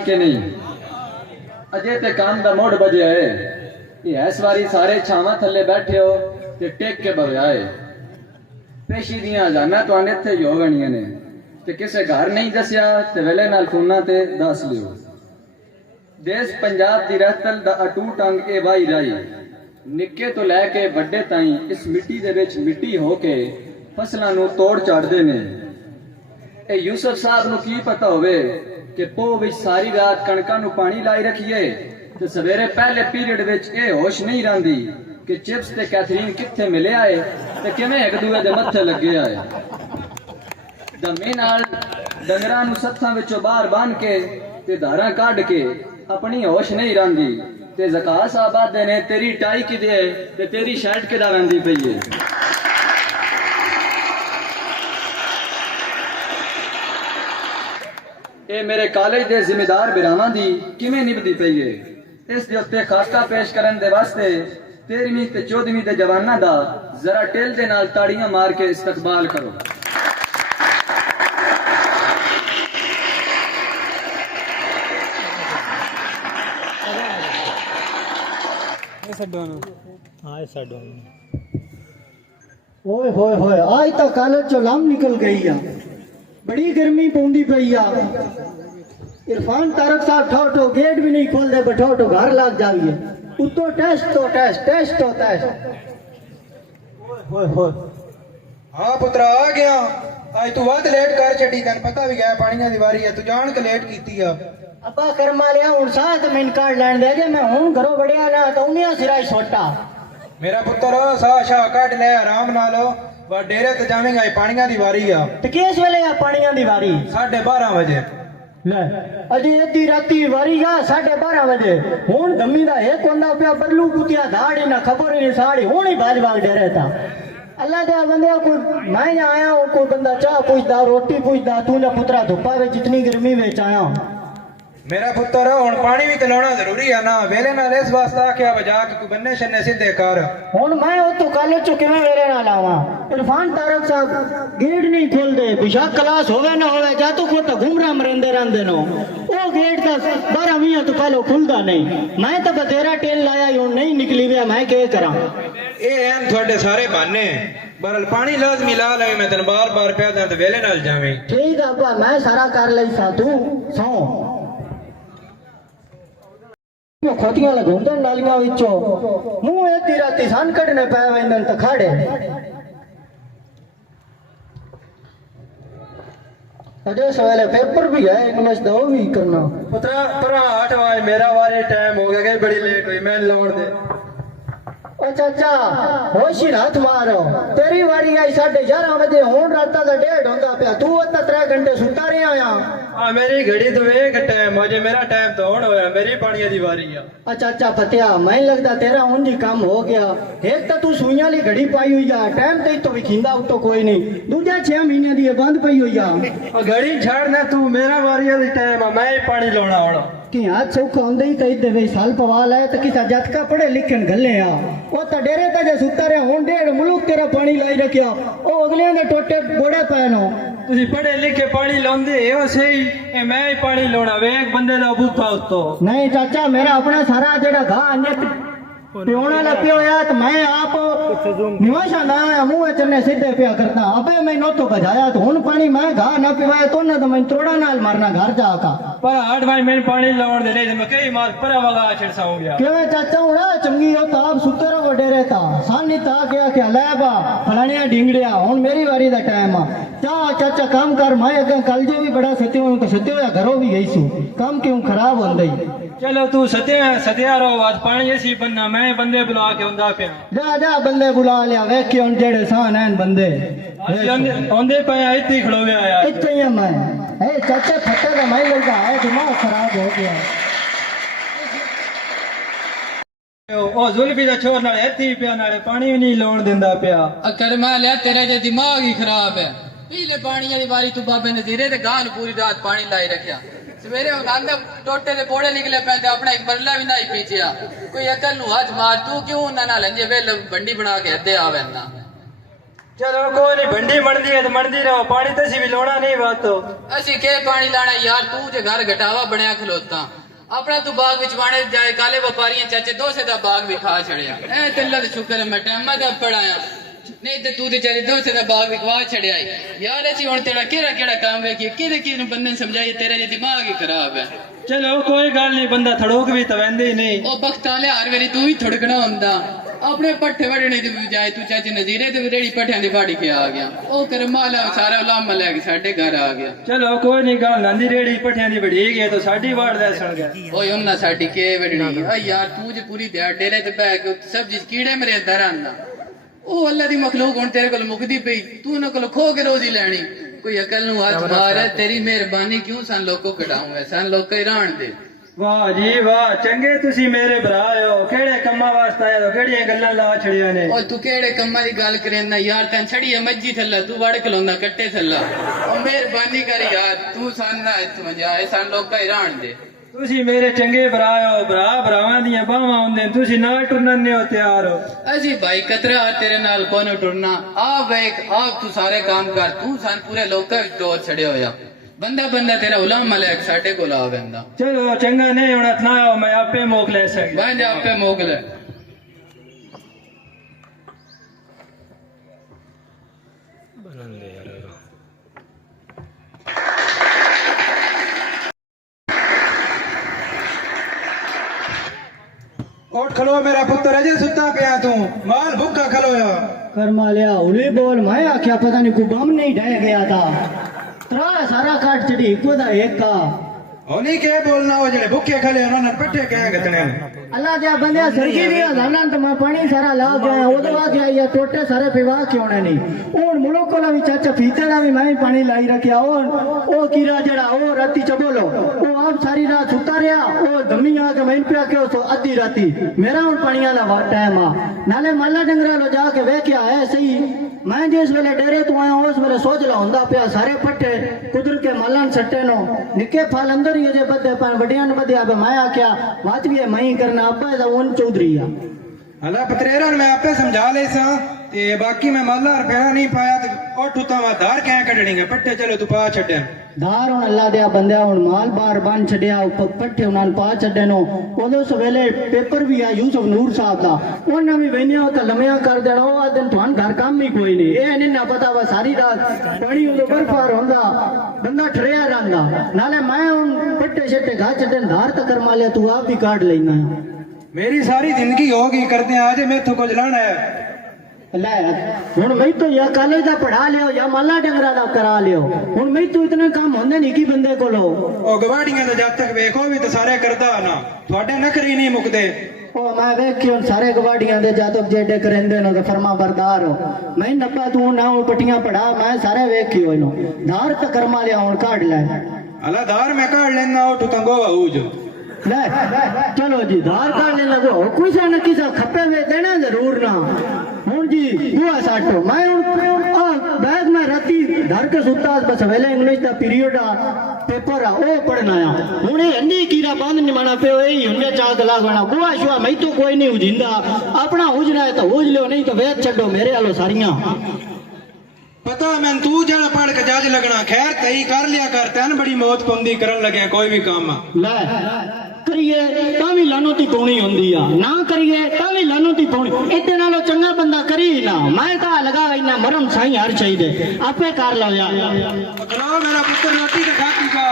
के नहीं अजे ते काम दा मोड़ बजे है ये इस बारी सारे छावां थल्ले बैठे हो ते टेक के बव्याए पेशी दियां जाना तो आने थे यो गणियां ने ते किसे घर नहीं दसिया ते वेले नाल फोना ते दस लियो देश पंजाब दी रहतल दा अटूट अंग ए वाई राई निक्के तो लैके वड्डे ताई इस मिट्टी दे विच मिट्टी हो के फसलां नूं तोड़ चाड़दे ने ए यूसुफ साहब नूं की पता होवे कि पो विच सारी रात कणकां नूं पानी लाई रखिए ते सवेरे पहले पीरियड विच ए होश नहीं रहिंदी कि चिप्स ते कैथरीन कित्थे मिले आए ते किवें एक दूए दे मत्थे लगे आए दमे नाल डंगरां नूं सत्थां विचों बाहर बन के ते धारां कढ के अपनी होश नहीं रहिंदी ते ज़कात साहब आखदे ने तेरी टाई किदे है ते तेरी शर्ट किदा रहिंदी पई है। ये मेरे कॉलेज के जिम्मेदार बिरावां दी किवें निभदी पई है इस दे उत्ते खाका पेश करन दे वास्ते 13वीं ते 14वीं दे जवानां दा जरा टेल दे नाल ताड़ियां मार के इस्तकबाल करो। ओए होए होए आज तो कॉलेज चो लम निकल गई है बड़ी गर्मी पौंदी पई आ इरफान तारक साहब ठो ठो गेट भी नहीं खोल दे बैठो तो घर लग जाइए उतो टेस्ट तो टेस्ट होए होए हाँ पुत्रा आ गया आज तू वध लेट कर छड़ी तन पता भी गया पानी दी वारी है तू जान के लेट कीती आ अब्बा कर्मा लिया हुन साथ मैन कार्ड लैन दे जे मैं हुन घरों बड़िया ना तो उन्हें सिराई छोटा मेरा पुत्र सा शाह काट ले आराम नाल वा डेरे ते जावेंगा पानियां दी वारी आ ते किस वेले आ पानियां दी वारी 12:30 बजे ले अजे अद्धी राती वारी आ 12:30 बजे हुन धम्मी दा एक कोंदा पिया बल्लू कुतिया धाड़ी ना खबर ही नहीं साड़ी हुन ही बाज बाग डेरे था अल्लाह दे बंदे कोई मैं आया हूं कोई बंदा चाह पूछदा रोटी पूछदा तू ना पुत्रा धुप्पा वे जितनी गर्मी विच आया मेरा पुत्र हुन पानी भी तलाना जरूरी है ना वेले नाल इस वास्ता क्या बजा के तू बन्ने शन्ने सीधे कर हुन मैं ओ तो कॉलेज चो किवें वेले नाल आवां इरफान तारक साहब गेट नहीं खोल दे बेशक क्लास होवे ना होवे जा तो को तो घूमरा मरंदे रहंदे नो ओ गेट दा 12 तो पहले खुलदा नहीं मैं तो बतेरा टेल लाया हुन नहीं निकली वे मैं के करा ए एम थोड़े सारे बहाने बरल पानी लाजमी ला ले मैं तन बार-बार कह दा ते वेले नाल जावें ठीक है अब्बा मैं सारा कर लई सा तू सौ खोतियां लगोंदे नालियां विचों मुंह एती राती सन कढने पै वेंदन त खाड़े अजे सवेले पेपर भी है इंग्लिश दा वो भी करना पुत्रा पर 8 बजे मेरा वारे टाइम हो गया बड़ी लेट हुई मैं लौट दे ओ चाचा होशी हाथ मारो तेरी वारी आई 11:30 बजे हुन राता दा 1:30 होंदा पिया तू उत्ता 3 घंटे सुता रहा आया आ मेरी घड़ी तो एक टाइम हो जे मेरा टाइम तो होन होया मेरी पानी दी वारी आ अच्छा चाचा फतिया मैं लगदा तेरा हुन जी काम हो गया एक तो तू सुइयां वाली घड़ी पाई हुई आ टाइम ते तो विखिंदा तो कोई नहीं दूजा 6 महीने दी बंद पई हुई आ घड़ी छाड़ ना तू मेरा वारी दी टाइम मैं ही पानी लाना होना कि हाथ सौखा होंदे ही तई दे साल पवाल है तो किसा जटका पढ़े लिखन गले आ ओ तो डेरे ते जे सुता रे हुन 1.5 मुलुक तेरा पानी लाई रखिया ओ अगले दे टोटे बोड़े पैनो तुसी पढ़े लिखे पानी लांदे हो सही ए मैं ही पानी लाना वे एक बंदे दा बूथा उत्तो नहीं चाचा मेरा अपना सारा जेड़ा घा नेत पियोना ला पियो या तो मैं आप निवासा ना मुंह चन्ने सीधे पिया करता अबे मैं नो तो बजाया तो हुन पानी मैं घा ना पिवाया तो ना तो मैं तोड़ा नाल मारना घर जाका पर 8 भाई मैं पानी लाउण दे नहीं मैं कई मार पर वगा छिड़सा हो गया केवे चाचा उड़ा चंगी हो तो आप सुते रहो डेरे ता सानी ता क्या ले बा फलानिया ढिंगड़िया हुन मेरी वारी दा टाइम आ चा चाचा काम कर मैं अगे कल जो भी बड़ा सत्यो तो सत्यो घरों भी गई सु काम क्यों खराब होंदई चलो तू सत्या रहो आज पानी ऐसी बनना मैं बंदे बुला के हुंदा पिया जा बंदे बुला लिया वेख के हुन जेड़े सान हैं बंदे ओंदे पे इत्ती खड़ोवे आया इत्ते ही मैं ए चाचा फटा का मैं लगदा है दिमाग खराब हो गया ओ जुल्फी दा छोर नाल इत्ती पिया नाले पानी भी नहीं लाउण दिंदा पिया अकर मैं लिया तेरा जे दिमाग ही खराब है पीले पानी वाली बारी तू बाबे ने धीरे ते गान पूरी रात पानी लाई रखया सवेरे उन्होंने टोटे दे बोड़े निकले पे अपना एक बरला भी नहीं पीछे कोई अकल नु हाथ मार तू क्यों ना ना लंजे वे बंडी बना के अद्धे आवे ना ਚਲੋ ਕੋਈ ਨਹੀਂ ਭੰਡੀ ਬਣਦੀ ਹੈ ਤੇ ਬਣਦੀ ਰਹੋ ਪਾਣੀ ਤੇ ਅਸੀਂ ਵੀ ਲਾਉਣਾ ਨਹੀਂ ਵਾਤੋ ਅਸੀਂ ਕੇ ਪਾਣੀ ਲਾਣਾ ਯਾਰ ਤੂੰ ਜੇ ਘਰ ਘਟਾਵਾ ਬਣਿਆ ਖਲੋਤਾ ਆਪਣਾ ਤੂੰ ਬਾਗ ਵਿੱਚ ਬਾਣੇ ਜਾਏ ਕਾਲੇ ਵਪਾਰੀਆਂ ਚਾਚੇ ਦੋਸੇ ਦਾ ਬਾਗ ਵੀ ਖਾ ਛੜਿਆ ਐ ਤੇ ਅੱਲਾ ਦਾ ਸ਼ੁਕਰ ਹੈ ਮੈਂ ਟਾਈਮਾਂ ਦਾ ਪੜਾਇਆ ਨਹੀਂ ਤੇ ਤੂੰ ਤੇ ਚਾਰੇ ਦੋਸੇ ਦਾ ਬਾਗ ਵੀ ਖਵਾ ਛੜਿਆ ਯਾਰ ਅਸੀਂ ਹੁਣ ਤੇਰਾ ਕਿਹੜਾ ਕੰਮ ਵੇਖੀਏ ਕਿਹਦੇ ਨੂੰ ਬੰਦੇ ਨੂੰ ਸਮਝਾਈਏ ਤੇਰਾ ਜੇ ਦਿਮਾਗ ਹੀ ਖਰਾਬ ਹੈ ਚਲੋ ਕੋਈ ਗੱਲ ਨਹੀਂ ਬੰਦਾ ਥੜੋਕ ਵੀ ਤਵੈਂਦੇ ਹੀ ਨਹੀਂ ਉਹ ਬਖਤਾਂ ਲਿਆ ਹਰ ਵੇਰੀ ਤੂੰ ਹੀ ਥੜਕਣਾ ਹੁੰਦਾ ਆਪਣੇ ਪੱਠੇ ਵੜਨੇ ਦੀ ਬਜਾਏ ਤੂੰ ਚਾਚੇ ਨਜ਼ੀਰੇ ਤੇ ਰੇੜੀ ਪੱਠਿਆਂ ਦੀ ਫਾੜੀ ਕੇ ਆ ਗਿਆ ਉਹ ਕਰਮਾ ਲਾ ਸਾਰਾ ਉਲਾਮਾ ਲੈ ਕੇ ਸਾਡੇ ਘਰ ਆ ਗਿਆ ਚਲੋ ਕੋਈ ਨਹੀਂ ਗੱਲ ਨੰਦੀ ਰੇੜੀ ਪੱਠਿਆਂ ਦੀ ਵੜੀ ਗਈ ਤਾਂ ਸਾਡੀ ਵਾੜ ਲੈ ਸੁਣ ਗਿਆ ਓਏ ਉਹਨਾਂ ਸਾਡੀ ਕੇ ਵੜਨੀ ਆ ਯਾਰ ਤੂੰ ਜੇ ਪੂਰੀ ਦਿਹਾੜੀ ਡੇਰੇ ਤੇ ਬਹਿ ਕੇ ਸਬਜ਼ੀ ਚ ਕੀੜੇ ਮਰੇ ਅੰਦਰ ਆਂਦਾ ਉਹ ਅੱਲਾ ਦੀ ਮਖਲੂਕ ਹੁਣ ਤੇਰੇ ਕੋਲ ਮੁਕਦੀ ਪਈ ਤੂੰ ਉਹਨਾਂ ਕੋਲ ਖੋ ਕੇ ਰੋਜ਼ੀ ਲੈਣੀ ਕੋਈ ਅਕਲ ਨੂੰ ਹੱਥ ਮਾਰ ਤੇਰੀ ਮਿਹਰਬਾਨੀ ਕਿਉਂ ਸਨ ਲੋਕੋ ਕਢਾਉਂ ਸਨ ਲੋਕੋ ਹੀ ਰਾਣ ਦੇ ਵਾਹ ਜੀ ਵਾਹ ਚੰਗੇ ਤੁਸੀਂ ਮੇਰੇ ਭਰਾ ਹੋ ਕਿਹੜੇ ਕੰਮਾਂ ਵਾਸਤੇ ਆਏ ਹੋ ਕਿਹੜੀਆਂ ਗੱਲਾਂ ਲਾ ਛੜੀਆਂ ਨੇ ਓਏ ਤੂੰ ਕਿਹੜੇ ਕੰਮਾਂ ਦੀ ਗੱਲ ਕਰੇਂਦਾ ਯਾਰ ਤੈਨੂੰ ਛੜੀ ਮੱਜੀ ਥੱਲਾ ਤੂੰ ਵੜ ਖਲੋਂਦਾ ਕੱਟੇ ਥੱਲਾ ਉਹ ਮਿਹਰਬਾਨੀ ਕਰ ਯਾਰ ਤੂੰ ਸਨ ਨਾ ਇੱਥੋਂ ਜਾਏ ਸਨ ਲੋਕੋ ਹੀ ਰਾਣ ਦੇ ਤੁਸੀਂ ਮੇਰੇ ਚੰਗੇ ਭਰਾ ਹੋ ਭਰਾਵਾਂ ਦੀਆਂ ਬਾਹਾਂ ਹੁੰਦੇ ਤੁਸੀਂ ਨਾਲ ਟੁਰਨਨੇ ਹੋ ਤਿਆਰ ਹੋ ਅਸੀਂ ਭਾਈ ਕਤਰਾ ਤੇਰੇ ਨਾਲ ਕੋਨ ਟੁਰਨਾ ਆ ਵੇਖ ਆਪ ਤੂੰ ਸਾਰੇ ਕੰਮ ਕਰ ਤੂੰ ਸਨ ਪੂਰੇ ਲੋਕਾਂ ਵਿੱਚ ਦੋ ਛੜੇ ਹੋਇਆ ਬੰਦਾ ਤੇਰਾ ਉਲਾਮਾ ਲੈ ਕੇ ਸਾਡੇ ਕੋਲ ਆ ਵੈਂਦਾ ਚਲੋ ਚੰਗਾ ਨਹੀਂ ਹੁਣ ਨਾ ਮੈਂ ਆਪੇ ਮੋਕ ਲੈ ਸਕਦਾ ਬੰਜ ਆਪੇ ਮੋਕ ਲੈ ਉੱਠ ਖਲੋ ਮੇਰਾ ਪੁੱਤਰ ਅਜੇ ਸੁੱਤਾ ਪਿਆ ਤੂੰ ਮਾਲ ਭੁੱਖਾ ਖਲੋਇਆ कर्मा लिया उन्हें बोल मैं आख्या पता नहीं को बम नहीं ढह गया था त्रा सारा काट चढ़ी को दा एक का होनी के बोलना हो जड़े भुखे खले उन्होंने पट्टे क्या गतने अल्लाह दे बंदे सरगी दिया लाना तो मैं पानी सारा ला गया ओदे बाद या टोटे सारे पिवा क्यों नहीं और मुल्क कोला भी चाचा पीते दा भी मैं पानी लाई रखया ओ कीड़ा जड़ा ओ राती चबोलो ओ आप सारी रात सुता रहा ओ धम्मी आके मैं पे आके तो अद्धी राती मेरा हुन पानिया दा टाइम आ नाले माला डंगरा लो जाके वेख्या है सही मैं जिस वेले डेरे तो आया उस वेले सोच ला हुंदा पिया सारे पट्टे कुदर के मालन सट्टे नो निके फाल अंदर ही जे बदे पर बड़ियां ने बदे अब मैं आख्या बात भी मैं ही करना अब्बा दा उन चौधरी आ अल्लाह पतरेरा मैं आपे समझा ले सा ते बाकी मैं माला रुपया नहीं पाया ते उठ उता वा धार क्या कढणी है पट्टे चलो तू पा छड्या धार हुन अल्लाह दे बंदे हुन माल बार बन छड्या पट्टे उनान पा छड्डे नो ओदो सवेले पेपर भी आ यूसुफ नूर साहब दा ओना भी वेनिया तो लमया कर देना ओ दिन तुहान घर काम ही कोई नहीं ए नहीं ना पता वा सारी रात पानी उदो बर्फार होंदा बंदा ठरिया रहंदा नाले मैं हुन पट्टे छट्टे घा छड्डन धार तक कर मालिया तू आप भी काट लेना मेरी सारी जिंदगी होगी करते आज मैं तो कुछ लाना है ले हुन मैं तो या कॉलेज दा पढ़ा लियो या माला डंगरा दा करा लियो हुन मैं तो इतने काम होंदे नहीं की बंदे कोलो ओ गवाड़ियां दा जद तक वेखो भी तो सारे करदा ना ਤੁਹਾਡੇ नखरी नहीं मुकदे ओ मैं वेख हुन सारे गवाड़ियां दे जातक जेडे करेंदे नो तो फरमा बरदार हो मैं नब्बा तू ना वो पट्टियां पढ़ा मैं सारे वेखियो इनो धार तक कर्मा लिया हुन काट ले अला धार में काट लेना उठ तंगो आऊज ले चलो जी धार काट ले लगो कोई सा न किसा खपे वे देना जरूर ना हुन जी बुआ साटो मैं आ बैग में राती धर के सुता बस वेले इंग्लिश दा पीरियड आ पेपर आ ओ पढ़ना आ हुन ए अन्नी कीड़ा बांध नि माना पे ए हुने चाक लागना बुआ शुआ मैं तो कोई नहीं उजिंदा अपना उजना है तो उज लो नहीं तो वेच छड्डो मेरे आलो सारियां पता मैं तू जड़ा पढ़ के जज लगना खैर तई कर लिया कर तैन बड़ी मौत पौंदी करन लगे कोई भी काम ले करिए तावी लानोती पौनी हुंदी आ ना करिए तावी लानोती पौनी इते नालो चंगा बंदा करी ना मैं ता लगा इना मरम साईं हर चाहिए आपे कर लो यार मेरा पुत्र रोटी के खाती जा